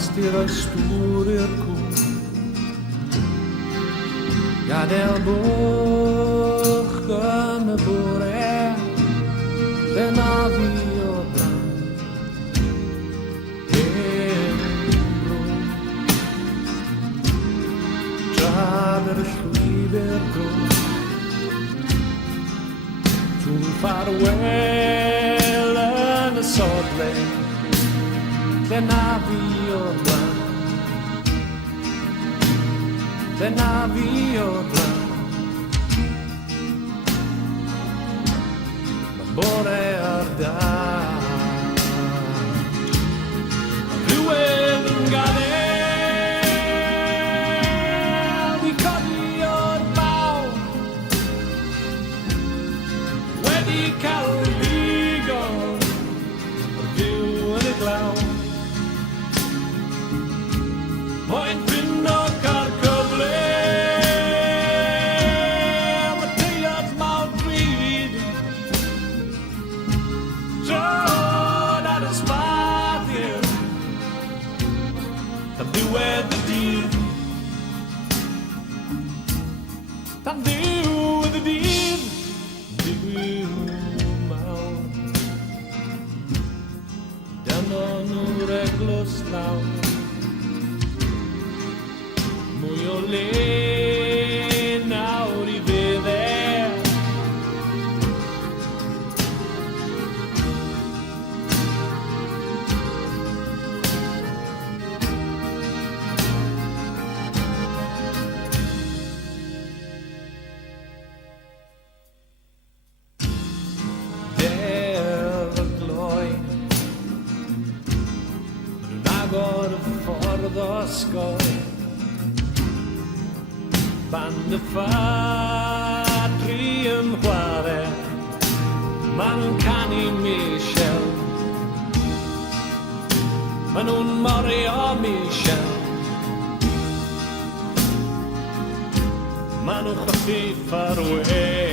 stirrar store kom. Ja, der bochene bore, den aviodran. Tjader schliber go, tun farewell and a sodle, den aviodran. Den aviodran. Bore arda Ruel gane Di codior bau Wedi calvigo Du en it lau Moin pinno carcoble Mattias Maudrid that is fighting to do with the deed. To do with the deed. Do mal. Danno reglos now. Muy now rivede. The sky bande fatrium quare mancani Michel ma non morirà Michel ma non farwell